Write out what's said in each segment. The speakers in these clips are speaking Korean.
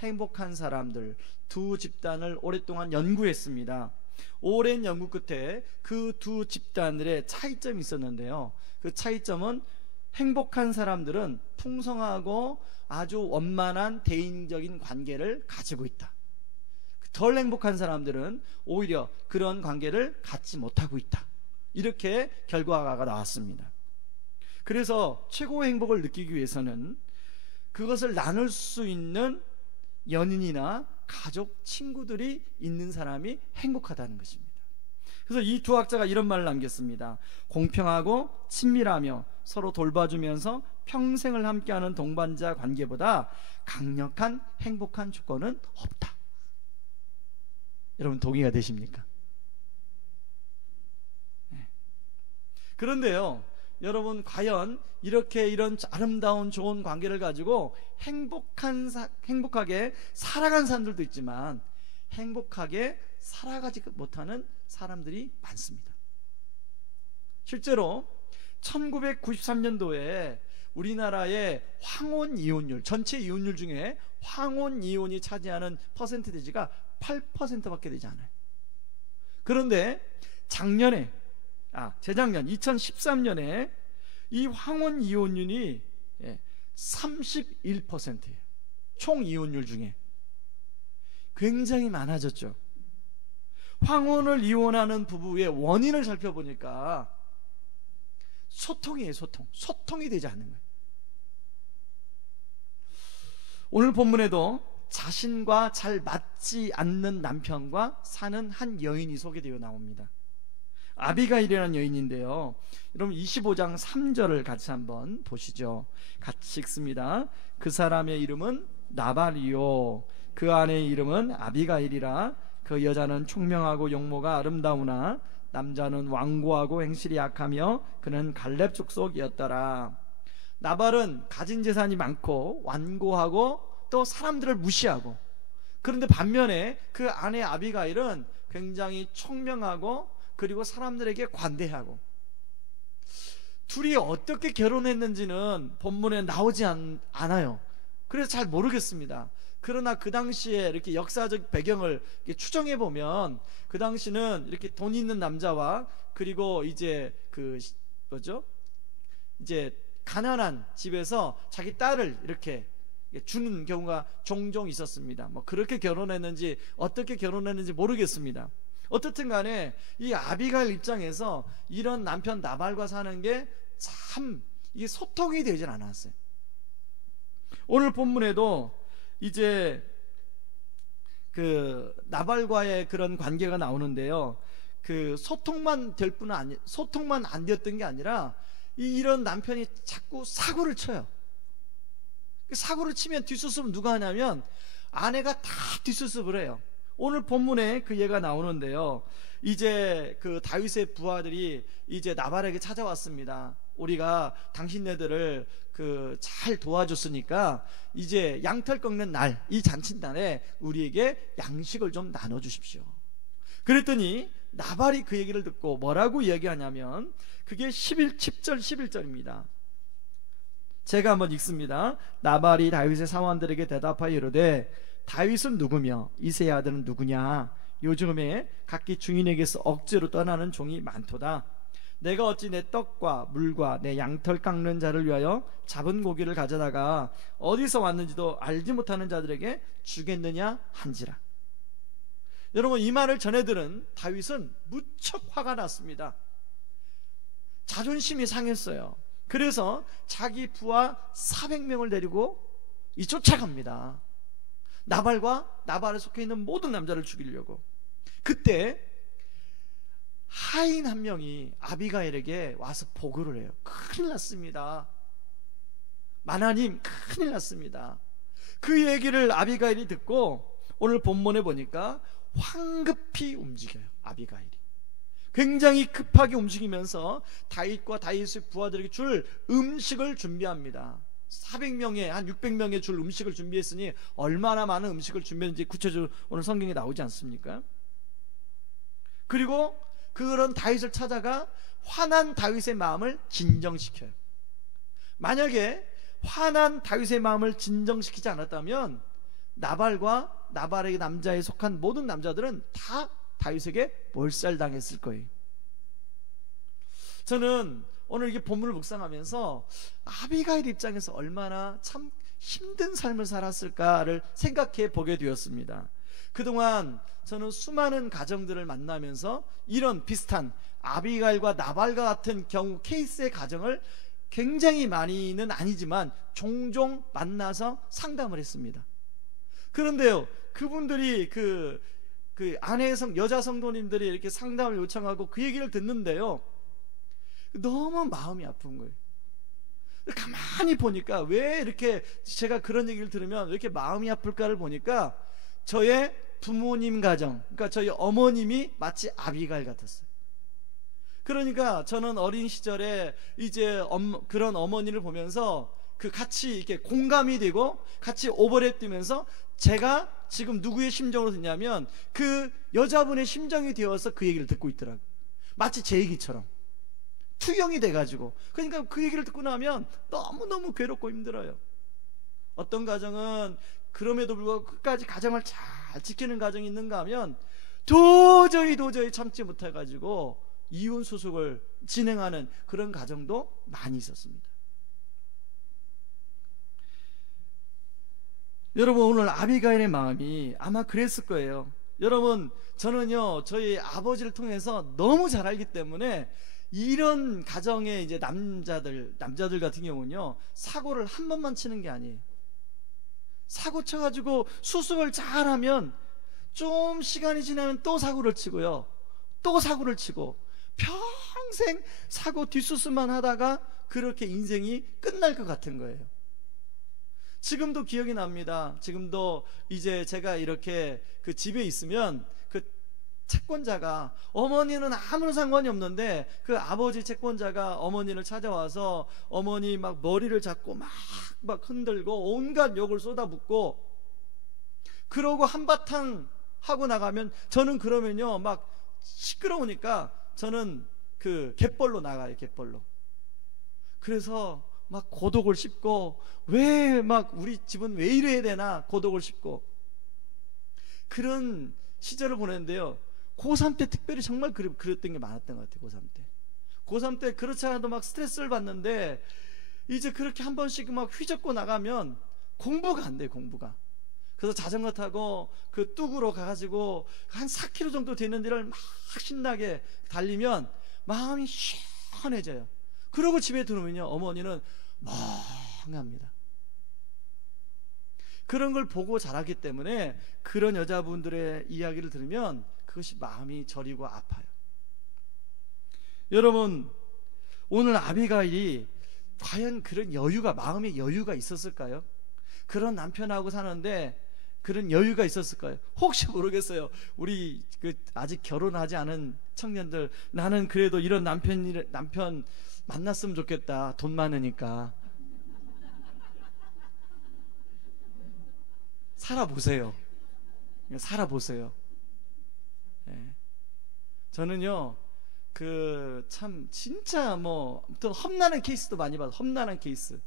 행복한 사람들 두 집단을 오랫동안 연구했습니다. 오랜 연구 끝에 그 두 집단들의 차이점이 있었는데요. 그 차이점은 행복한 사람들은 풍성하고 아주 원만한 대인적인 관계를 가지고 있다. 덜 행복한 사람들은 오히려 그런 관계를 갖지 못하고 있다. 이렇게 결과가 나왔습니다. 그래서 최고의 행복을 느끼기 위해서는 그것을 나눌 수 있는 연인이나 가족, 친구들이 있는 사람이 행복하다는 것입니다. 그래서 이 두 학자가 이런 말을 남겼습니다. 공평하고 친밀하며 서로 돌봐주면서 평생을 함께하는 동반자 관계보다 강력한 행복한 조건은 없다. 여러분 동의가 되십니까? 네. 그런데요, 여러분 과연 이런 아름다운 좋은 관계를 가지고 행복하게 살아간 사람들도 있지만 행복하게 살아가지 못하는 사람들이 많습니다. 실제로 1993년도에 우리나라의 황혼 이혼율, 전체 이혼율 중에 황혼 이혼이 차지하는 퍼센티지가 8%밖에 되지 않아요. 그런데 재작년 2013년에 이 황혼 이혼율이 31%예요. 총 이혼율 중에. 굉장히 많아졌죠. 황혼을 이혼하는 부부의 원인을 살펴보니까 소통이에요. 소통이 되지 않는 거예요. 오늘 본문에도 자신과 잘 맞지 않는 남편과 사는 한 여인이 소개되어 나옵니다. 아비가일이라는 여인인데요, 여러분 25장 3절을 같이 한번 보시죠. 같이 읽습니다. 그 사람의 이름은 나발이요 그 아내의 이름은 아비가일이라. 그 여자는 총명하고 용모가 아름다우나 남자는 완고하고 행실이 약하며 그는 갈렙 족속이었더라. 나발은 가진 재산이 많고 완고하고 또 사람들을 무시하고, 그런데 반면에 그 아내 아비가일은 굉장히 총명하고 그리고 사람들에게 관대하고. 둘이 어떻게 결혼했는지는 본문에 나오지 않아요. 그래서 잘 모르겠습니다. 그러나 그 당시에 이렇게 역사적 배경을 이렇게 추정해 보면 그 당시는 이렇게 돈 있는 남자와 그리고 이제 이제 가난한 집에서 자기 딸을 이렇게 주는 경우가 종종 있었습니다. 뭐 그렇게 결혼했는지 어떻게 결혼했는지 모르겠습니다. 어떻든 간에 이 아비가일 입장에서 이런 남편 나발과 사는 게 참 이게 소통이 되질 않았어요. 오늘 본문에도 이제 그 나발과의 그런 관계가 나오는데요, 그 소통만 안 되었던 게 아니라 이런 남편이 자꾸 사고를 쳐요. 사고를 치면 뒷수습은 누가 하냐면 아내가 다 뒷수습을 해요. 오늘 본문에 그 예가 나오는데요, 이제 그 다윗의 부하들이 이제 나발에게 찾아왔습니다. 우리가 당신네들을 잘 도와줬으니까 이제 양털 꺾는 날, 이 잔칫날에 우리에게 양식을 좀 나눠주십시오. 그랬더니 나발이 그 얘기를 듣고 뭐라고 이야기하냐면 그게 10절 11절입니다. 제가 한번 읽습니다. 나발이 다윗의 사원들에게 대답하여 이르되 다윗은 누구며 이새의 아들은 누구냐? 요즘에 각기 주인에게서 억지로 떠나는 종이 많도다. 내가 어찌 내 떡과 물과 내 양털 깎는 자를 위하여 잡은 고기를 가져다가 어디서 왔는지도 알지 못하는 자들에게 주겠느냐 한지라. 여러분, 이 말을 전해들은 다윗은 무척 화가 났습니다. 자존심이 상했어요. 그래서 자기 부하 400명을 데리고 쫓아갑니다. 나발과 나발에 속해 있는 모든 남자를 죽이려고. 그때 하인 한 명이 아비가일에게 와서 보고를 해요. 큰일 났습니다. 마나님, 큰일 났습니다. 그 얘기를 아비가일이 듣고 오늘 본문에 보니까 황급히 움직여요. 아비가일이 굉장히 급하게 움직이면서 다윗과 다윗의 부하들에게 줄 음식을 준비합니다. 400명에 한 600명에 줄 음식을 준비했으니 얼마나 많은 음식을 준비했는지 구체적으로 오늘 성경에 나오지 않습니까? 그리고 그런 다윗을 찾아가 화난 다윗의 마음을 진정시켜요. 만약에 화난 다윗의 마음을 진정시키지 않았다면 나발의 남자에 속한 모든 남자들은 다 다윗에게 몰살당했을 거예요. 저는 오늘 이게 본문을 묵상하면서 아비가일 입장에서 얼마나 참 힘든 삶을 살았을까를 생각해 보게 되었습니다. 그동안 저는 수많은 가정들을 만나면서 이런 비슷한 아비가일과 나발과 같은 경우 케이스의 가정을 굉장히 많이는 아니지만 종종 만나서 상담을 했습니다. 그런데요, 그분들이 그 여자 성도님들이 이렇게 상담을 요청하고 그 얘기를 듣는데요, 너무 마음이 아픈 거예요. 가만히 보니까 왜 이렇게 제가 그런 얘기를 들으면 왜 이렇게 마음이 아플까를 보니까 저의 부모님 가정, 그러니까 저희 어머님이 마치 아비가일 같았어요. 그러니까 저는 어린 시절에 이제 그런 어머니를 보면서 같이 이렇게 공감이 되고 같이 오버랩 되면서 제가 지금 누구의 심정으로 듣냐면 그 여자분의 심정이 되어서 그 얘기를 듣고 있더라고요. 마치 제 얘기처럼 투영이 돼가지고. 그러니까 그 얘기를 듣고 나면 너무너무 괴롭고 힘들어요. 어떤 가정은 그럼에도 불구하고 끝까지 가정을 잘 지키는 가정이 있는가 하면 도저히 참지 못해가지고 이혼 소송을 진행하는 그런 가정도 많이 있었습니다. 여러분, 오늘 아비가일의 마음이 아마 그랬을 거예요. 여러분, 저는요 저희 아버지를 통해서 너무 잘 알기 때문에 이런 가정의 이제 남자들 같은 경우는요 사고를 한 번만 치는 게 아니에요. 사고 쳐가지고 수습을 잘하면 좀 시간이 지나면 또 사고를 치고요, 또 사고를 치고 평생 사고 뒷수습만 하다가 그렇게 인생이 끝날 것 같은 거예요. 지금도 기억이 납니다. 지금도 이제 제가 이렇게 그 집에 있으면 그 채권자가, 어머니는 아무런 상관이 없는데 그 아버지 채권자가 어머니를 찾아와서 어머니 막 머리를 잡고 막 흔들고 온갖 욕을 쏟아붓고 그러고 한바탕 하고 나가면 저는 그러면요 막 시끄러우니까 저는 그 갯벌로 나가요. 갯벌로. 그래서 막 고독을 씹고, 왜 막 우리 집은 왜 이래야 되나 고독을 씹고 그런 시절을 보냈는데요, 고3 때 특별히 정말 그랬던 게 많았던 것 같아요. 고3 때 그렇지 않아도 막 스트레스를 받는데 이제 그렇게 한 번씩 막 휘젓고 나가면 공부가 안 돼요. 공부가. 그래서 자전거 타고 그 뚝으로 가가지고 한 4km 정도 되는 데를 막 신나게 달리면 마음이 시원해져요. 그러고 집에 들어오면요 어머니는 멍합니다. 그런 걸 보고 자랐기 때문에 그런 여자분들의 이야기를 들으면 그것이 마음이 저리고 아파요. 여러분, 오늘 아비가일이 과연 그런 여유가, 마음의 여유가 있었을까요? 그런 남편하고 사는데 그런 여유가 있었을까요? 혹시 모르겠어요. 우리 아직 결혼하지 않은 청년들, 나는 그래도 이런 남편 만났으면 좋겠다. 돈 많으니까. 살아보세요. 네. 저는요 참 진짜 아무튼 험난한 케이스도 많이 봐요. 험난한 케이스.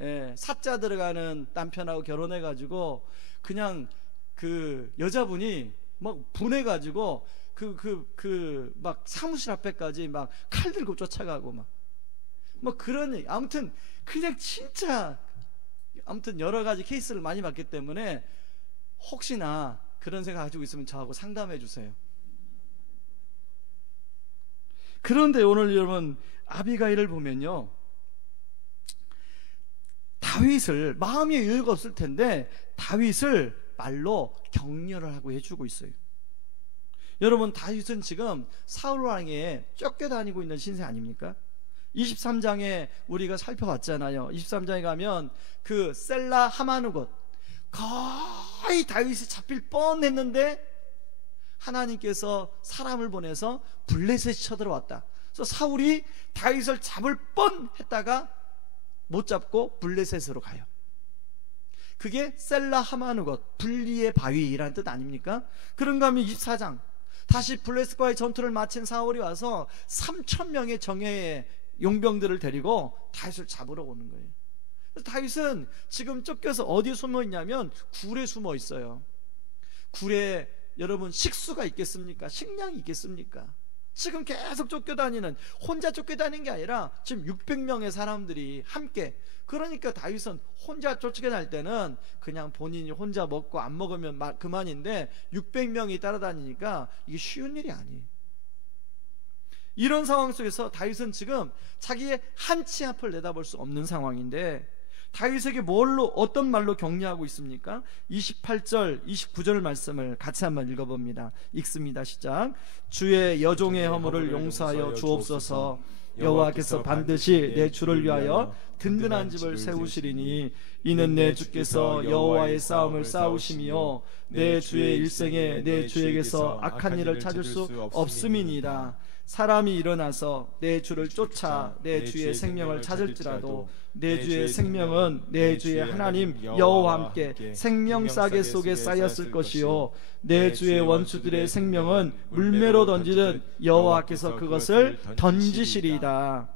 예, 사자 들어가는 남편하고 결혼해가지고 그냥 그 여자분이 막 분해가지고 막 사무실 앞에까지 막 칼 들고 쫓아가고 막 그런, 아무튼 그냥 진짜 아무튼 여러 가지 케이스를 많이 봤기 때문에 혹시나 그런 생각 가지고 있으면 저하고 상담해 주세요. 그런데 오늘 여러분 아비가일을 보면요, 다윗을, 마음의 여유가 없을 텐데 다윗을 말로 격려를 하고 해주고 있어요. 여러분, 다윗은 지금 사울왕에 쫓겨다니고 있는 신세 아닙니까? 23장에 우리가 살펴봤잖아요. 23장에 가면 그 셀라 하마누곳, 거의 다윗이 잡힐 뻔했는데 하나님께서 사람을 보내서 블레셋이 쳐들어왔다. 그래서 사울이 다윗을 잡을 뻔했다가 못 잡고 블레셋으로 가요. 그게 셀라 하마누곳, 분리의 바위라는 뜻 아닙니까? 그런가 하면 24장 다시 블레셋과의 전투를 마친 사울이 와서 3,000명의 정예의 용병들을 데리고 다윗을 잡으러 오는 거예요. 다윗은 지금 쫓겨서 어디에 숨어 있냐면 굴에 숨어 있어요. 굴에 여러분 식수가 있겠습니까? 식량이 있겠습니까? 지금 계속 쫓겨다니는, 혼자 쫓겨다니는 게 아니라 지금 600명의 사람들이 함께, 그러니까 다윗은 혼자 쫓겨날 때는 그냥 본인이 혼자 먹고 안 먹으면 그만인데 600명이 따라다니니까 이게 쉬운 일이 아니에요. 이런 상황 속에서 다윗은 지금 자기의 한 치 앞을 내다볼 수 없는 상황인데 다윗에게 어떤 말로 격려하고 있습니까? 28절 29절 말씀을 같이 한번 읽어봅니다. 읽습니다. 시작. 주의 여종의 허물을 용서하여 주옵소서. 여호와께서 반드시 내 주를 위하여 든든한 집을 세우시리니 이는 내 주께서 여호와의 싸움을 싸우시며 내 주의 일생에 내 주에게서 악한 일을 찾을 수 없음이니라. 사람이 일어나서 내 주를 쫓아 내 주의 생명을 찾을지라도 내 주의 생명은 내 주의 하나님 여호와와 함께 생명싸개 속에 쌓였을 것이요 내 주의 원수들의 생명은 물매로 던지듯 여호와께서 그것을 던지시리이다.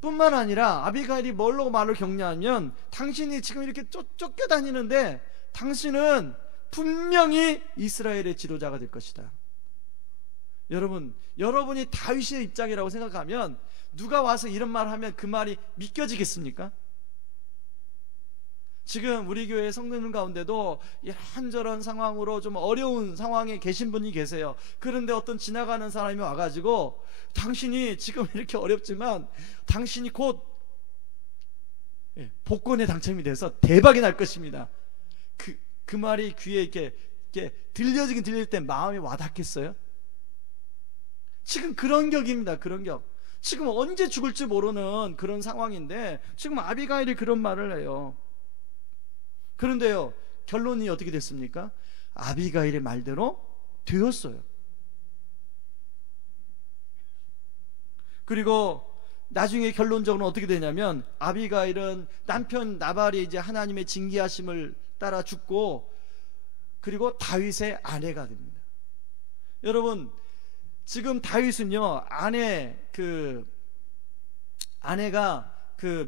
뿐만 아니라 아비가일이 뭘로 말을 격려하면 당신이 지금 이렇게 쫓겨다니는데 당신은 분명히 이스라엘의 지도자가 될 것이다. 여러분이 다윗의 입장이라고 생각하면 누가 와서 이런 말을 하면 그 말이 믿겨지겠습니까? 지금 우리 교회 성도님 가운데도 이런저런 상황으로 좀 어려운 상황에 계신 분이 계세요. 그런데 어떤 지나가는 사람이 와가지고 당신이 지금 이렇게 어렵지만 당신이 곧 복권에 당첨이 돼서 대박이 날 것입니다. 그 말이 귀에 이렇게 들려지긴 들릴 때 마음이 와닿겠어요? 지금 그런 격입니다. 그런 격. 지금 언제 죽을지 모르는 그런 상황인데 지금 아비가일이 그런 말을 해요. 그런데요, 결론이 어떻게 됐습니까? 아비가일의 말대로 되었어요. 그리고 나중에 결론적으로 어떻게 되냐면 아비가일은 남편 나발이 이제 하나님의 징계하심을 따라 죽고 그리고 다윗의 아내가 됩니다. 여러분, 지금 다윗은요, 아내가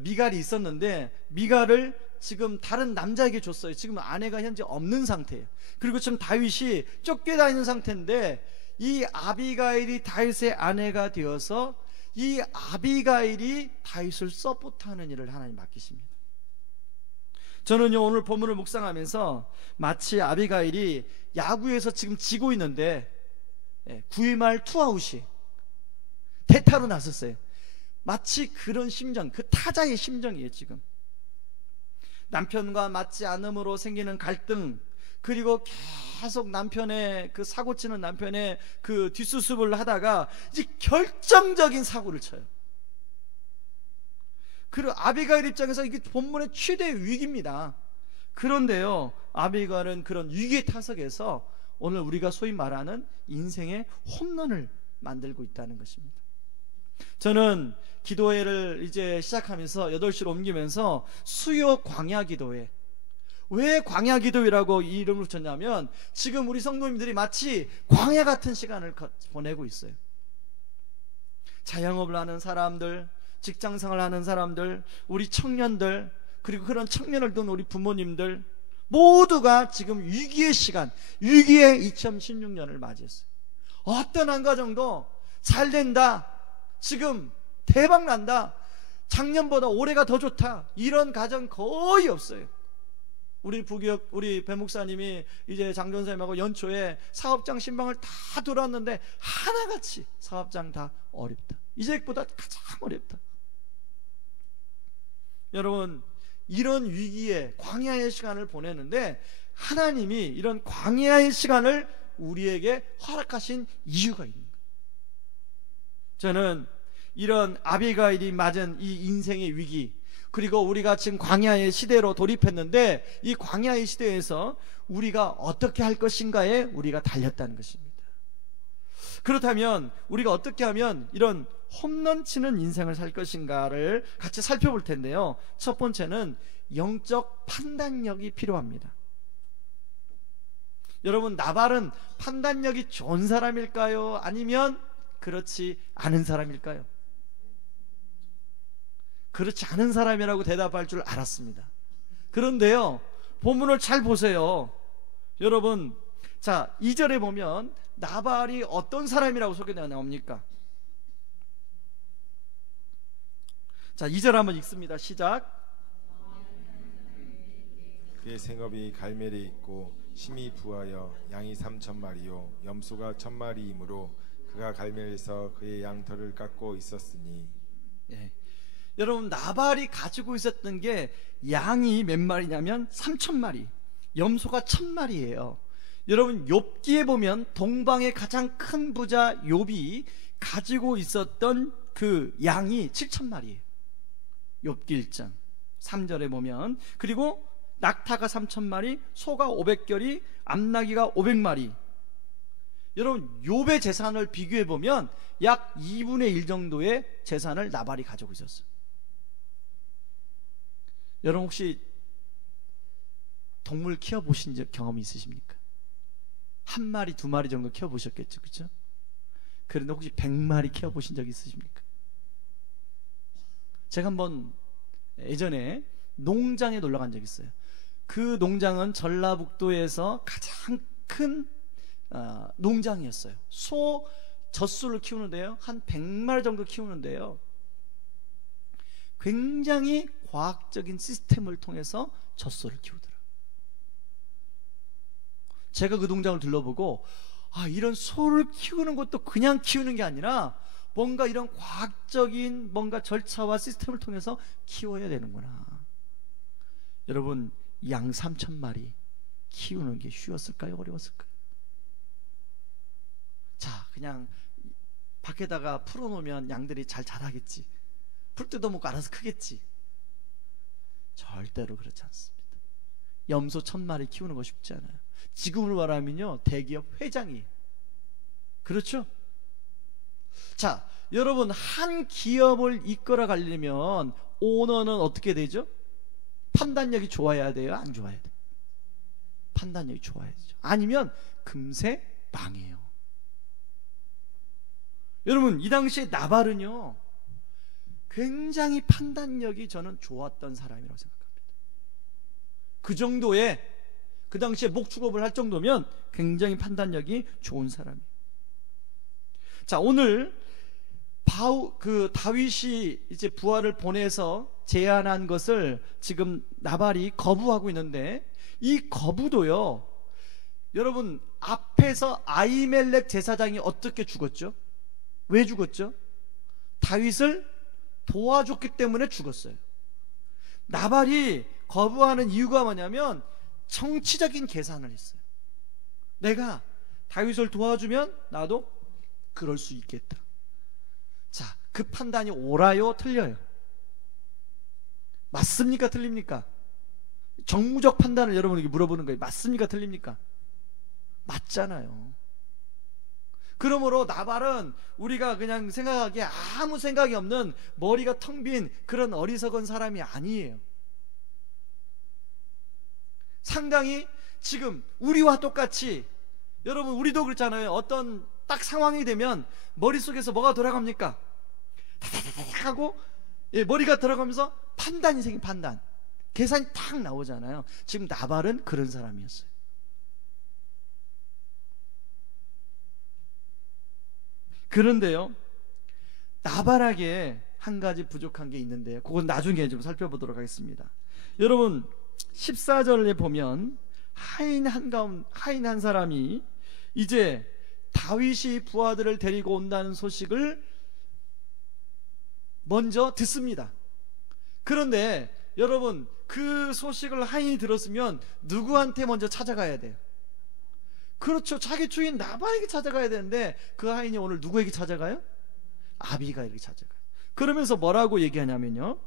미갈이 있었는데 미갈을 지금 다른 남자에게 줬어요. 지금 아내가 현재 없는 상태예요. 그리고 지금 다윗이 쫓겨다니는 상태인데 이 아비가일이 다윗의 아내가 되어서 이 아비가일이 다윗을 서포트하는 일을 하나님 맡기십니다. 저는요, 오늘 본문을 묵상하면서 마치 아비가일이 야구에서 지금 지고 있는데 9회 말 투아웃이 대타로 나섰어요. 마치 그런 심정, 그 타자의 심정이에요. 지금 남편과 맞지 않음으로 생기는 갈등, 그리고 계속 남편의 그 사고치는 남편의 그 뒷수습을 하다가 이제 결정적인 사고를 쳐요. 그리고 아비가일 입장에서 이게 본문의 최대 위기입니다. 그런데요, 아비가일은 그런 위기의 타석에서 오늘 우리가 소위 말하는 인생의 홈런을 만들고 있다는 것입니다. 저는 기도회를 이제 시작하면서 8시로 옮기면서 수요 광야 기도회, 왜 광야 기도회라고 이 이름을 붙였냐면 지금 우리 성도님들이 마치 광야 같은 시간을 보내고 있어요. 자영업을 하는 사람들, 직장생활을 하는 사람들, 우리 청년들, 그리고 그런 청년을 둔 우리 부모님들 모두가 지금 위기의 시간, 위기의 2016년을 맞이했어요. 어떤 한 가정도 잘 된다, 지금 대박 난다, 작년보다 올해가 더 좋다, 이런 가정 거의 없어요. 우리 배 목사님이 이제 장전사님하고 연초에 사업장 신방을 다 돌았는데 하나같이 사업장 다 어렵다, 이제보다 가장 어렵다. 여러분, 이런 위기에 광야의 시간을 보내는데 하나님이 이런 광야의 시간을 우리에게 허락하신 이유가 있는 거예요. 저는 이런 아비가일이 맞은 이 인생의 위기, 그리고 우리가 지금 광야의 시대로 돌입했는데 이 광야의 시대에서 우리가 어떻게 할 것인가에 우리가 달렸다는 것입니다. 그렇다면 우리가 어떻게 하면 이런 홈런 치는 인생을 살 것인가를 같이 살펴볼 텐데요, 첫 번째는 영적 판단력이 필요합니다. 여러분, 나발은 판단력이 좋은 사람일까요? 아니면 그렇지 않은 사람일까요? 그렇지 않은 사람이라고 대답할 줄 알았습니다. 그런데요, 본문을 잘 보세요. 여러분, 자, 2절에 보면 나발이 어떤 사람이라고 소개가 나옵니까? 자, 2절 한번 읽습니다. 시작. 그의 생업이 갈멜에 있고 심히 부하여 양이 3,000마리요 염소가 1,000마리이므로 그가 갈멜에서 그의 양털을 깎고 있었으니. 예. 여러분, 나발이 가지고 있었던 게 양이 몇 마리냐면 3,000마리, 염소가 1,000마리예요. 여러분, 욥기에 보면 동방의 가장 큰 부자 욥이 가지고 있었던 그 양이 7,000마리예요. 욥기 1장 3절에 보면. 그리고 낙타가 3,000마리, 소가 500결이, 암나귀가 500마리. 여러분, 욥의 재산을 비교해 보면 약 2분의 1 정도의 재산을 나발이 가지고 있었어요. 여러분, 혹시 동물 키워보신 경험이 있으십니까? 한 마리, 두 마리 정도 키워보셨겠죠, 그렇죠? 그런데 혹시 100마리 키워보신 적 있으십니까? 제가 한번 예전에 농장에 놀러 간 적이 있어요. 그 농장은 전라북도에서 가장 큰 농장이었어요. 소 젖소를 키우는데요, 한 100마리 정도 키우는데요, 굉장히 과학적인 시스템을 통해서 젖소를 키우더라고요. 제가 그 농장을 둘러보고, 이런 소를 키우는 것도 그냥 키우는 게 아니라 뭔가 이런 과학적인 뭔가 절차와 시스템을 통해서 키워야 되는구나. 여러분, 양 3,000마리 키우는 게 쉬웠을까요? 어려웠을까요? 자, 그냥 밖에다가 풀어놓으면 양들이 잘 자라겠지, 풀 뜯어먹고 알아서 크겠지. 절대로 그렇지 않습니다. 염소 1,000마리 키우는 거 쉽지 않아요. 지금으로 말하면요, 대기업 회장이. 그렇죠? 자, 여러분, 한 기업을 이끌어 가려면 오너는 어떻게 되죠? 판단력이 좋아야 돼요? 안 좋아야 돼요? 판단력이 좋아야 되죠. 아니면 금세 망해요. 여러분, 이 당시에 나발은요, 굉장히 판단력이 저는 좋았던 사람이라고 생각합니다. 그 정도의, 그 당시에 목축업을 할 정도면 굉장히 판단력이 좋은 사람이에요. 자, 오늘 다윗이 이제 부하를 보내서 제안한 것을 지금 나발이 거부하고 있는데, 이 거부도요, 여러분, 앞에서 아히멜렉 제사장이 어떻게 죽었죠? 왜 죽었죠? 다윗을 도와줬기 때문에 죽었어요. 나발이 거부하는 이유가 뭐냐면 정치적인 계산을 했어요. 내가 다윗을 도와주면 나도 그럴 수 있겠다. 자, 그 판단이 옳아요, 틀려요? 맞습니까, 틀립니까? 정무적 판단을 여러분에게 물어보는 거예요. 맞습니까, 틀립니까? 맞잖아요. 그러므로 나발은 우리가 그냥 생각하기에 아무 생각이 없는, 머리가 텅 빈 그런 어리석은 사람이 아니에요. 상당히 지금 우리와 똑같이, 여러분, 우리도 그렇잖아요. 어떤 딱 상황이 되면 머릿속에서 뭐가 돌아갑니까? 다다다닥 하고, 머리가 들어가면서 판단이 생긴, 판단, 계산이 탁 나오잖아요. 지금 나발은 그런 사람이었어요. 그런데요, 나발에게 한 가지 부족한 게 있는데요, 그건 나중에 좀 살펴보도록 하겠습니다. 여러분, 14절에 보면 하인 한 사람이 이제 다윗이 부하들을 데리고 온다는 소식을 먼저 듣습니다. 그런데 여러분, 그 소식을 하인이 들었으면 누구한테 먼저 찾아가야 돼요? 그렇죠, 자기 주인 나발에게 찾아가야 되는데, 그 하인이 오늘 누구에게 찾아가요? 아비가일에게 찾아가요. 그러면서 뭐라고 얘기하냐면요,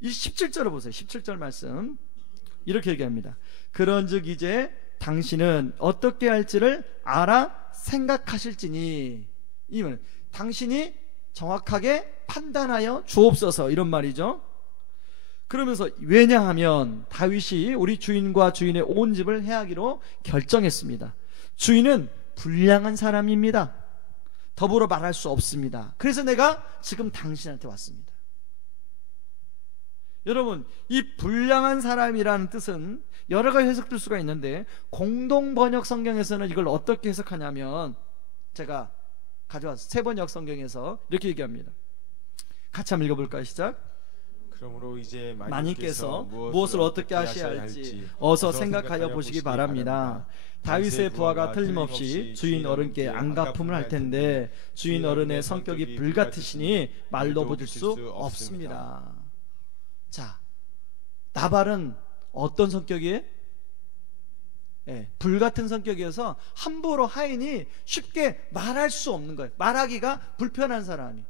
이 17절을 보세요. 17절 말씀 이렇게 얘기합니다. 그런즉 이제 당신은 어떻게 할지를 알아 생각하실지니. 이는 당신이 정확하게 판단하여 주옵소서, 이런 말이죠. 그러면서, 왜냐하면 다윗이 우리 주인과 주인의 온 집을 해하기로 결정했습니다. 주인은 불량한 사람입니다. 더불어 말할 수 없습니다. 그래서 내가 지금 당신한테 왔습니다. 여러분, 이 불량한 사람이라는 뜻은 여러 가지 해석될 수가 있는데 공동 번역 성경에서는 이걸 어떻게 해석하냐면, 제가 가져왔어요. 새 번역 성경에서 이렇게 얘기합니다. 같이 한번 읽어볼까요? 시작. 그러므로 이제 마님께서 무엇을 어떻게 하셔야 할지 어서 생각하여 보시기 바랍니다. 다윗의 부하가 틀림없이 주인 어른께 안갚음을 할 텐데 주인 어른의 성격이 불같으시니 말로 보질 수 없습니다. 자, 나발은 어떤 성격이에요? 불같은 성격이어서 함부로 하인이 쉽게 말할 수 없는 거예요. 말하기가 불편한 사람이.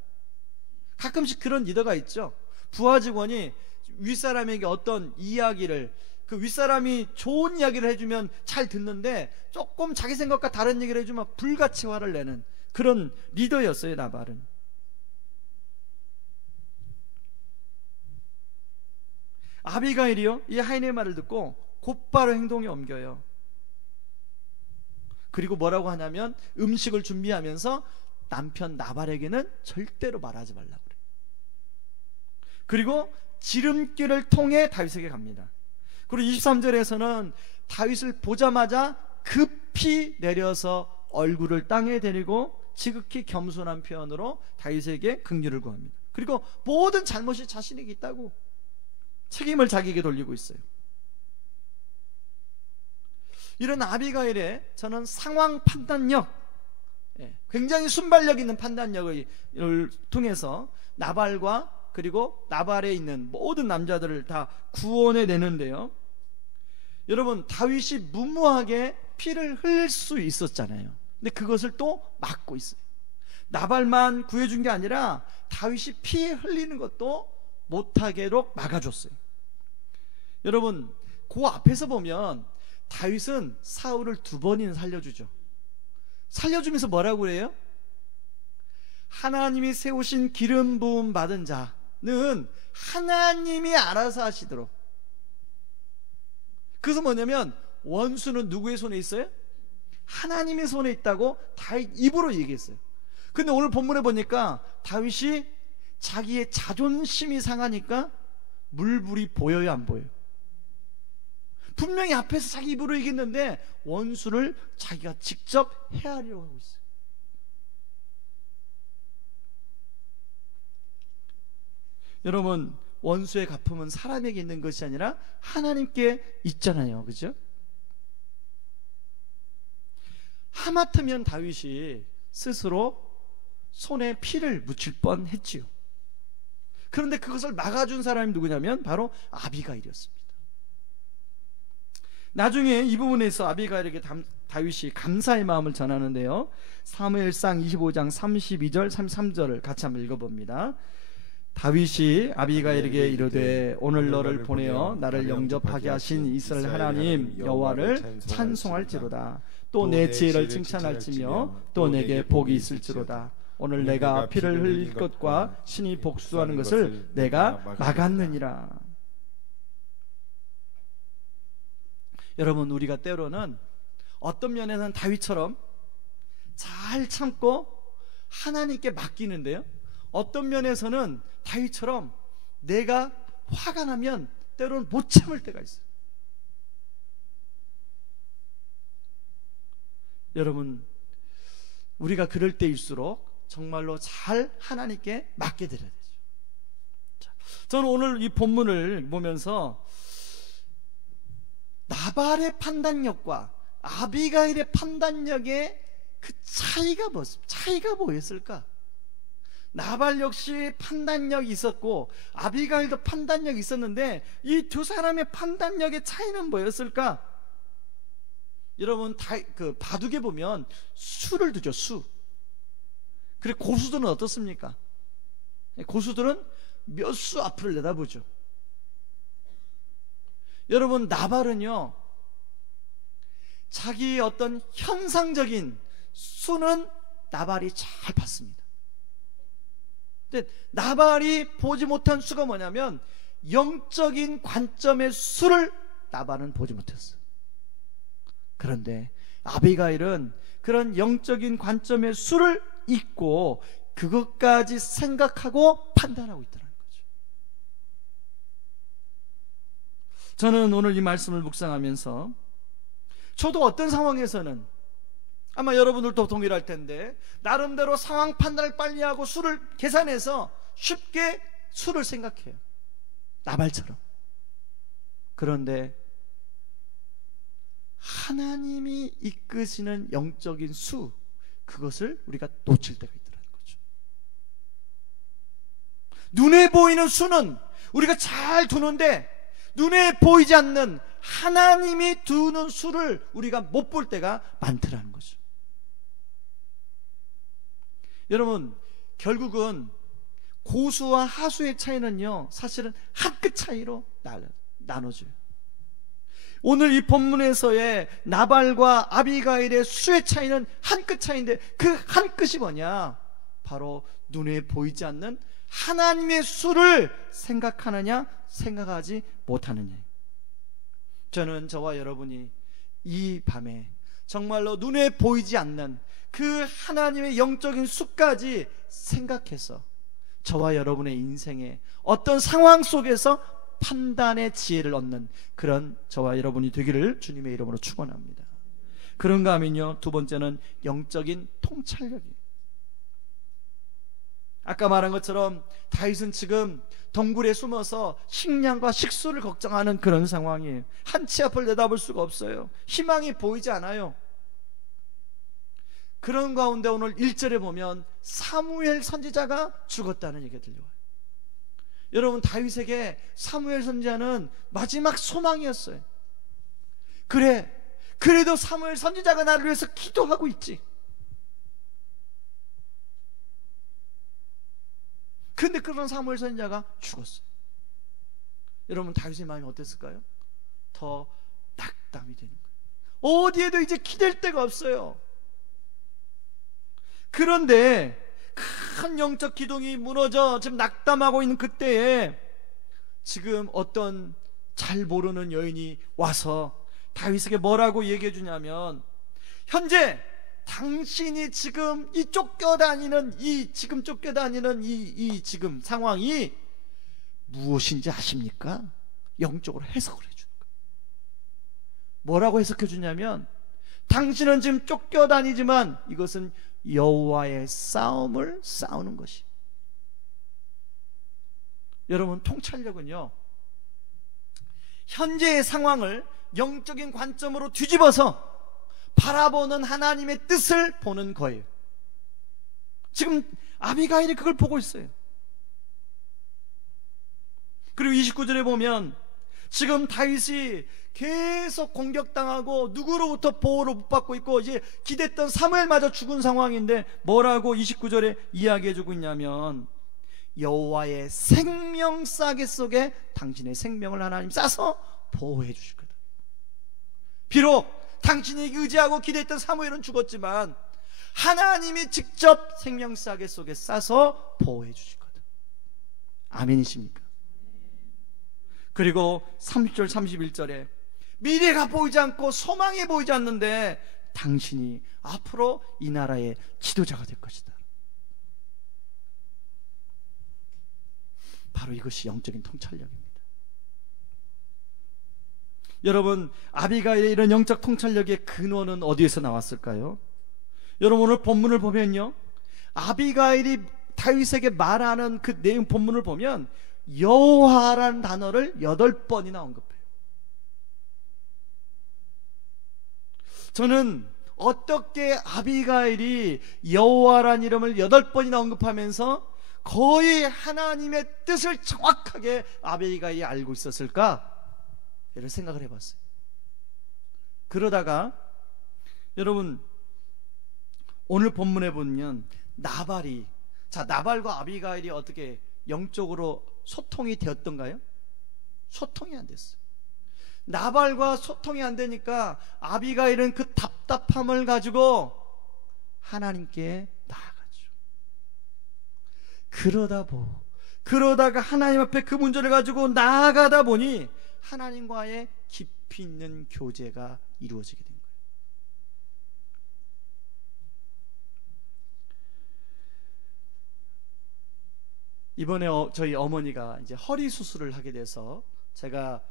가끔씩 그런 리더가 있죠. 부하 직원이 윗사람에게 어떤 이야기를, 그 윗사람이 좋은 이야기를 해주면 잘 듣는데 조금 자기 생각과 다른 얘기를 해주면 불같이 화를 내는 그런 리더였어요, 나발은. 아비가일이요, 이 하인의 말을 듣고 곧바로 행동에 옮겨요. 그리고 뭐라고 하냐면 음식을 준비하면서 남편 나발에게는 절대로 말하지 말라고 그래요. 그리고 지름길을 통해 다윗에게 갑니다. 그리고 23절에서는 다윗을 보자마자 급히 내려서 얼굴을 땅에 대리고 지극히 겸손한 표현으로 다윗에게 긍휼을 구합니다. 그리고 모든 잘못이 자신에게 있다고 책임을 자기에게 돌리고 있어요. 이런 아비가일의 저는 상황 판단력, 굉장히 순발력 있는 판단력을 통해서 나발과 그리고 나발에 있는 모든 남자들을 다 구원해 내는데요. 여러분, 다윗이 무모하게 피를 흘릴 수 있었잖아요. 근데 그것을 또 막고 있어요. 나발만 구해준 게 아니라 다윗이 피 흘리는 것도 못하게록 막아줬어요. 여러분, 그 앞에서 보면 다윗은 사울을 2번이나 살려주죠. 살려주면서 뭐라고 그래요? 하나님이 세우신 기름 부음 받은 자는 하나님이 알아서 하시도록. 그래서 뭐냐면 원수는 누구의 손에 있어요? 하나님의 손에 있다고 다윗 입으로 얘기했어요. 근데 오늘 본문에 보니까 다윗이 자기의 자존심이 상하니까 물불이 보여요, 안 보여요? 분명히 앞에서 자기 입으로 얘기했는데 원수를 자기가 직접 해하려고 하고 있어요. 여러분, 원수의 갚음은 사람에게 있는 것이 아니라 하나님께 있잖아요, 그죠? 하마터면 다윗이 스스로 손에 피를 묻힐 뻔했지요. 그런데 그것을 막아준 사람이 누구냐면 바로 아비가일이었습니다. 나중에 이 부분에서 아비가일에게 다윗이 감사의 마음을 전하는데요, 사무엘상 25장 32절 33절을 같이 한번 읽어봅니다. 다윗이 아비가일에게 이르되 오늘 너를 보내어 나를 영접하게 하신 이스라엘 하나님 여호와를 찬송할지로다. 또 내 지혜를 칭찬할지며 또 내게 복이 있을지로다. 오늘 내가 피를 흘릴 것과 신이 복수하는 것을 내가 막았느니라. 여러분, 우리가 때로는 어떤 면에서는 다윗처럼 잘 참고 하나님께 맡기는데요, 어떤 면에서는 다윗처럼 내가 화가 나면 때로는 못 참을 때가 있어요. 여러분, 우리가 그럴 때일수록 정말로 잘 하나님께 맡게 드려야 되죠. 자, 저는 오늘 이 본문을 보면서 나발의 판단력과 아비가일의 판단력의 그 차이가 뭐였을까? 나발 역시 판단력이 있었고 아비가일도 판단력이 있었는데 이 두 사람의 판단력의 차이는 뭐였을까? 여러분, 그 바둑에 보면 수를 두죠, 수. 그리고 고수들은 어떻습니까? 고수들은 몇 수 앞을 내다보죠. 여러분, 나발은요, 자기의 어떤 형상적인 수는 나발이 잘 봤습니다. 근데 나발이 보지 못한 수가 뭐냐면 영적인 관점의 수를 나발은 보지 못했어요. 그런데 아비가일은 그런 영적인 관점의 수를 잊고 그것까지 생각하고 판단하고 있다는 거죠. 저는 오늘 이 말씀을 묵상하면서 저도 어떤 상황에서는 아마 여러분들도 동일할 텐데 나름대로 상황 판단을 빨리 하고 수를 계산해서 쉽게 수를 생각해요. 나발처럼. 그런데 하나님이 이끄시는 영적인 수, 그것을 우리가 놓칠 때가 있더라는 거죠. 눈에 보이는 수는 우리가 잘 두는데 눈에 보이지 않는 하나님이 두는 수를 우리가 못 볼 때가 많더라는 거죠. 여러분, 결국은 고수와 하수의 차이는요, 사실은 한 끗 차이로 나눠져요. 오늘 이 본문에서의 나발과 아비가일의 수의 차이는 한 끗 차이인데 그 한 끗이 뭐냐? 바로 눈에 보이지 않는 하나님의 수를 생각하느냐 생각하지 못하느냐. 저는 저와 여러분이 이 밤에 정말로 눈에 보이지 않는 그 하나님의 영적인 수까지 생각해서 저와 여러분의 인생에 어떤 상황 속에서 판단의 지혜를 얻는 그런 저와 여러분이 되기를 주님의 이름으로 축원합니다. 그런가 하면요, 두 번째는 영적인 통찰력이에요. 아까 말한 것처럼 다윗은 지금 덩굴에 숨어서 식량과 식수를 걱정하는 그런 상황이에요. 한치 앞을 내다볼 수가 없어요. 희망이 보이지 않아요. 그런 가운데 오늘 1절에 보면 사무엘 선지자가 죽었다는 얘기가 들려와요. 여러분, 다윗에게 사무엘 선지자는 마지막 소망이었어요. 그래도 사무엘 선지자가 나를 위해서 기도하고 있지. 근데 그런 사무엘 선지자가 죽었어요. 여러분, 다윗의 마음이 어땠을까요? 더 낙담이 되는 거예요. 어디에도 이제 기댈 데가 없어요. 그런데 큰 영적 기둥이 무너져 지금 낙담하고 있는 그때에 지금 어떤 잘 모르는 여인이 와서 다윗에게 뭐라고 얘기해 주냐면, 현재 당신이 지금 쫓겨다니는 이 지금 상황이 무엇인지 아십니까? 영적으로 해석을 해주는 거예요. 뭐라고 해석해 주냐면, 당신은 지금 쫓겨다니지만 이것은 여호와의 싸움을 싸우는 것이. 여러분, 통찰력은요, 현재의 상황을 영적인 관점으로 뒤집어서 바라보는 하나님의 뜻을 보는 거예요. 지금 아비가일이 그걸 보고 있어요. 그리고 29절에 보면 지금 다윗이 계속 공격당하고 누구로부터 보호를 못 받고 있고 이제 기댔던 사무엘마저 죽은 상황인데 뭐라고 29절에 이야기해주고 있냐면, 여호와의 생명싸개 속에 당신의 생명을 하나님 싸서 보호해 주실 거다. 비록 당신이 의지하고 기대했던 사무엘은 죽었지만 하나님이 직접 생명싸개 속에 싸서 보호해 주실 거다. 아멘이십니까? 그리고 30절 31절에 미래가 보이지 않고 소망이 보이지 않는데 당신이 앞으로 이 나라의 지도자가 될 것이다. 바로 이것이 영적인 통찰력입니다. 여러분, 아비가일의 이런 영적 통찰력의 근원은 어디에서 나왔을까요? 여러분, 오늘 본문을 보면요, 아비가일이 다윗에게 말하는 그 내용 본문을 보면 여호와라는 단어를 8번이나 언급해요. 저는 어떻게 아비가일이 여호와라는 이름을 8번이나 언급하면서 거의 하나님의 뜻을 정확하게 아비가일이 알고 있었을까? 이런 생각을 해봤어요. 그러다가 여러분, 오늘 본문에 보면 나발과 아비가일이 어떻게 영적으로 소통이 되었던가요? 소통이 안 됐어요. 나발과 소통이 안 되니까 아비가일은 그 답답함을 가지고 하나님께 나아가죠. 그러다가 하나님 앞에 그 문제를 가지고 나아가다 보니 하나님과의 깊이 있는 교제가 이루어지게 된 거예요. 이번에 저희 어머니가 이제 허리 수술을 하게 돼서 제가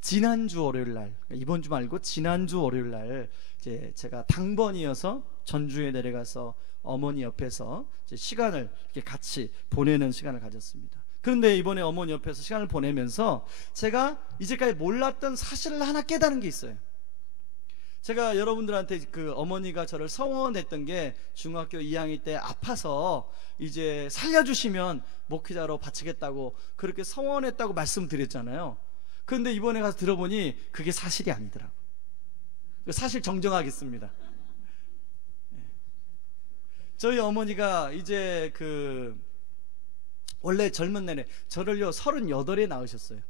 지난주 월요일 날, 이번 주 말고 지난주 월요일 날 이제 제가 당번이어서 전주에 내려가서 어머니 옆에서 이제 시간을 이렇게 같이 보내는 시간을 가졌습니다. 그런데 이번에 어머니 옆에서 시간을 보내면서 제가 이제까지 몰랐던 사실을 하나 깨달은 게 있어요. 제가 여러분들한테 그 어머니가 저를 서원했던 게 중학교 2학년 때 아파서 이제 살려주시면 목회자로 바치겠다고 그렇게 서원했다고 말씀드렸잖아요. 그런데 이번에 가서 들어보니 그게 사실이 아니더라고요. 사실 정정하겠습니다. 저희 어머니가 이제 원래 젊은 내내 저를요 38에 낳으셨어요.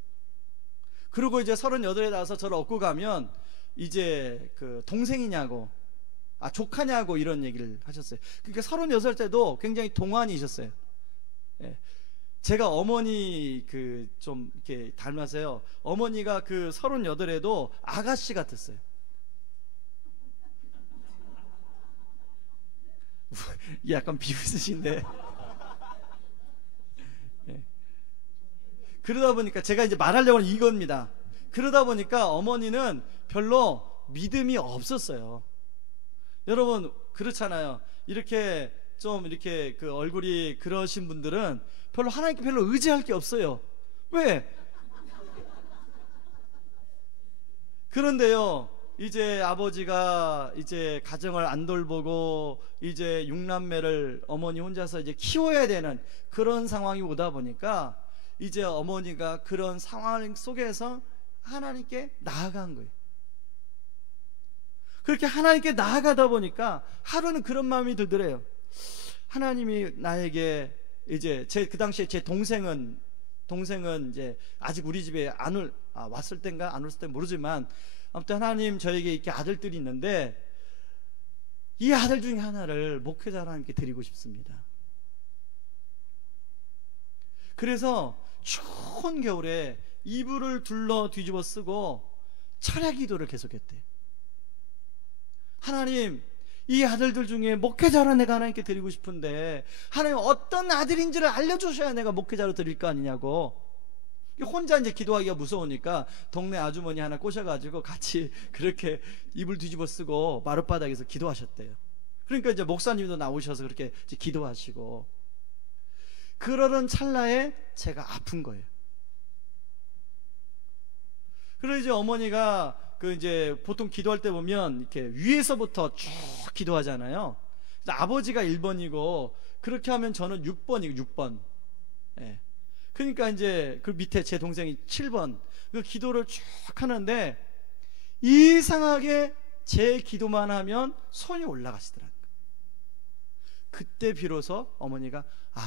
그리고 이제 38에 낳아서 저를 업고 가면 이제 동생이냐고 조카냐고 이런 얘기를 하셨어요. 그러니까 36살 때도 굉장히 동안이셨어요. 예. 제가 어머니 좀 이렇게 닮았어요. 어머니가 38에도 아가씨 같았어요. 약간 비웃으신데. 예. 그러다 보니까 제가 이제 말하려고 하는 이겁니다. 그러다 보니까 어머니는 별로 믿음이 없었어요. 여러분 그렇잖아요. 이렇게 좀 이렇게 얼굴이 그러신 분들은 별로 하나님께 별로 의지할 게 없어요. 왜? 그런데요, 이제 아버지가 이제 가정을 안 돌보고 이제 6남매를 어머니 혼자서 이제 키워야 되는 그런 상황이 오다 보니까 이제 어머니가 그런 상황 속에서 하나님께 나아간 거예요. 그렇게 하나님께 나아가다 보니까 하루는 그런 마음이 들더래요. 하나님이 나에게 이제 그 당시에 제 동생은 이제 아직 우리 집에 왔을 땐가 안 왔을 땐 모르지만 아무튼 하나님 저에게 이렇게 아들들이 있는데 이 아들 중에 하나를 목회자 하나님께 드리고 싶습니다. 그래서 추운 겨울에 이불을 둘러 뒤집어 쓰고 철야 기도를 계속했대요. 하나님, 이 아들들 중에 목회자로 내가 하나님께 드리고 싶은데 하나님 어떤 아들인지를 알려주셔야 내가 목회자로 드릴 거 아니냐고. 혼자 이제 기도하기가 무서우니까 동네 아주머니 하나 꼬셔가지고 같이 그렇게 이불 뒤집어 쓰고 마룻바닥에서 기도하셨대요. 그러니까 이제 목사님도 나오셔서 그렇게 이제 기도하시고, 그러던 찰나에 제가 아픈 거예요. 그래서 이제 어머니가 이제 보통 기도할 때 보면 이렇게 위에서부터 쭉 기도하잖아요. 아버지가 1번이고 그렇게 하면 저는 6번이고 6번. 예. 그러니까 이제 그 밑에 제 동생이 7번. 그 기도를 쭉 하는데 이상하게 제 기도만 하면 손이 올라가시더라고요. 그때 비로소 어머니가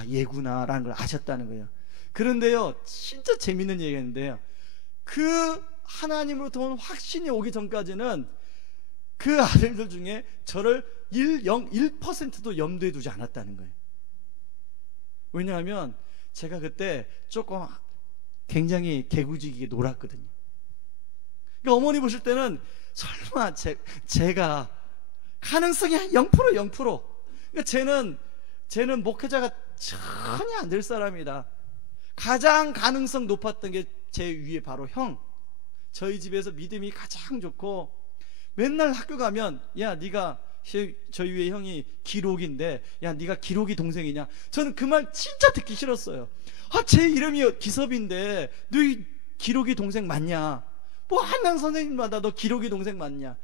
얘구나라는 걸 아셨다는 거예요. 그런데요, 진짜 재밌는 얘기였는데요, 하나님으로부터 온 확신이 오기 전까지는 그 아들들 중에 저를 1%도 염두에 두지 않았다는 거예요. 왜냐하면 제가 그때 조금 굉장히 개구지게 놀았거든요. 그러니까 어머니 보실 때는 설마 제가 가능성이 0%. 그러니까 쟤는 목회자가 전혀 안 될 사람이다. 가장 가능성 높았던 게 제 위에 바로 형. 저희 집에서 믿음이 가장 좋고 맨날 학교 가면 네가 저희 위에 형이 기록인데 네가 기록이 동생이냐. 저는 그 말 진짜 듣기 싫었어요. 제 이름이 기섭인데 너 기록이 동생 맞냐? 뭐 한명 선생님마다 너 기록이 동생 맞냐?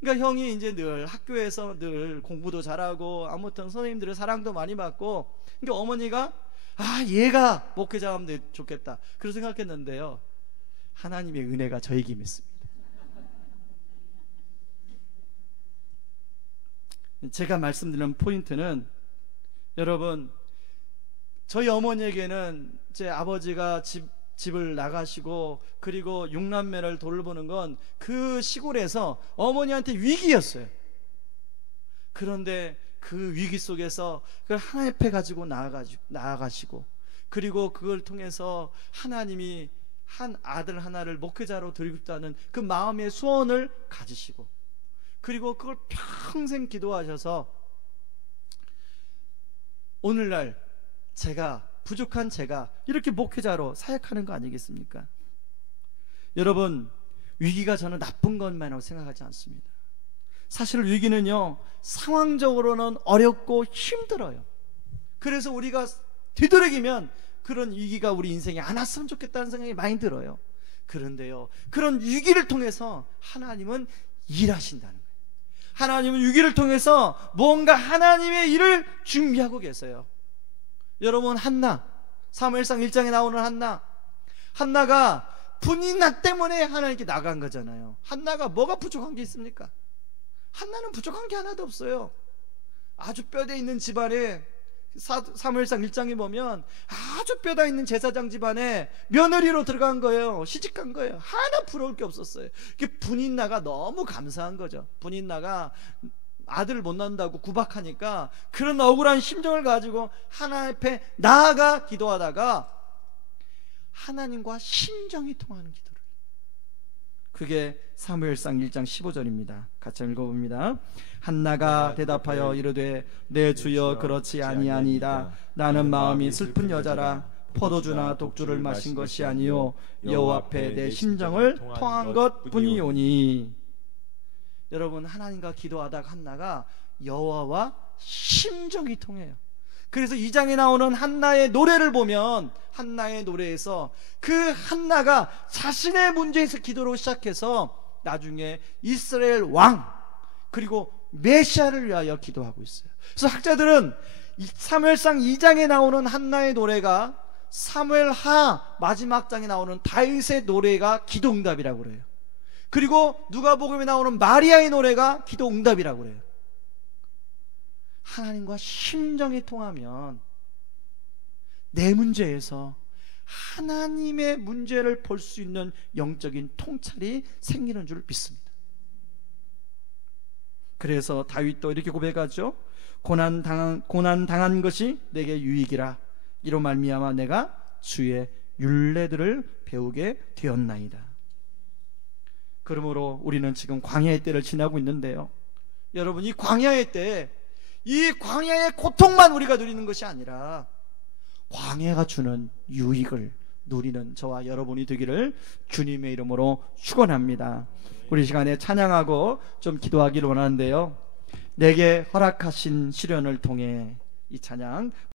그러니까 형이 이제 늘 학교에서 늘 공부도 잘하고 아무튼 선생님들의 사랑도 많이 받고, 그러니까 어머니가 얘가 목회자 하면 좋겠다 그렇게 생각했는데요, 하나님의 은혜가 저에게 임했습니다. 제가 말씀드리는 포인트는, 여러분, 저희 어머니에게는 제 아버지가 집을 나가시고 그리고 6남매를 돌보는 건 그 시골에서 어머니한테 위기였어요. 그런데 그 위기 속에서 그걸 하나님 앞에 가지고 나아가시고, 그리고 그걸 통해서 하나님이 한 아들 하나를 목회자로 드리고 싶다는 그 마음의 소원을 가지시고, 그리고 그걸 평생 기도하셔서 오늘날 부족한 제가 이렇게 목회자로 사역하는 거 아니겠습니까? 여러분, 위기가 저는 나쁜 것만이라고 생각하지 않습니다. 사실 위기는요, 상황적으로는 어렵고 힘들어요. 그래서 우리가 되도록이면 그런 위기가 우리 인생에 안 왔으면 좋겠다는 생각이 많이 들어요. 그런데요, 그런 위기를 통해서 하나님은 일하신다는 거예요. 하나님은 위기를 통해서 뭔가 하나님의 일을 준비하고 계세요. 여러분, 한나, 사무엘상 1장에 나오는 한나가 분이나 때문에 하나님께 나간 거잖아요. 한나가 뭐가 부족한 게 있습니까? 한나는 부족한 게 하나도 없어요. 아주 뼈대 있는 집안에, 사무엘상 1장에 보면 아주 뼈대 있는 제사장 집안에 며느리로 들어간 거예요. 시집간 거예요. 하나 부러울 게 없었어요. 분인나가 너무 감사한 거죠. 분인나가 아들을 못 낳는다고 구박하니까 그런 억울한 심정을 가지고 하나님 앞에 나아가 기도하다가 하나님과 심정이 통하는 기도를, 그게 사무엘상 1장 15절입니다. 같이 읽어봅니다. 한나가 대답하여 이르되 내 주여 그렇지 아니하니이다. 나는 마음이 슬픈 여자라 포도주나 독주를 마신 것이 아니요 여호와 앞에 내 심정을 통한 것뿐이오니. 여러분, 하나님과 기도하다가 한나가 여호와와 심정이 통해요. 그래서 2장에 나오는 한나의 노래를 보면, 한나의 노래에서 그 한나가 자신의 문제에서 기도로 시작해서 나중에 이스라엘 왕 그리고 메시아를 위하여 기도하고 있어요. 그래서 학자들은 사무엘상 2장에 나오는 한나의 노래가 사무엘하 마지막 장에 나오는 다윗의 노래가 기도응답이라고 그래요. 그리고 누가복음에 나오는 마리아의 노래가 기도응답이라고 그래요. 하나님과 심정이 통하면 내 문제에서 하나님의 문제를 볼 수 있는 영적인 통찰이 생기는 줄 믿습니다. 그래서 다윗도 이렇게 고백하죠. 고난 당한 것이 내게 유익이라. 이로 말미암아 내가 주의 율례들을 배우게 되었나이다. 그러므로 우리는 지금 광야의 때를 지나고 있는데요, 여러분, 이 광야의 때, 이 광야의 고통만 우리가 누리는 것이 아니라 광야가 주는 유익을 누리는 저와 여러분이 되기를 주님의 이름으로 축원합니다. 우리 시간에 찬양하고 좀 기도하기를 원하는데요, 내게 허락하신 시련을 통해, 이 찬양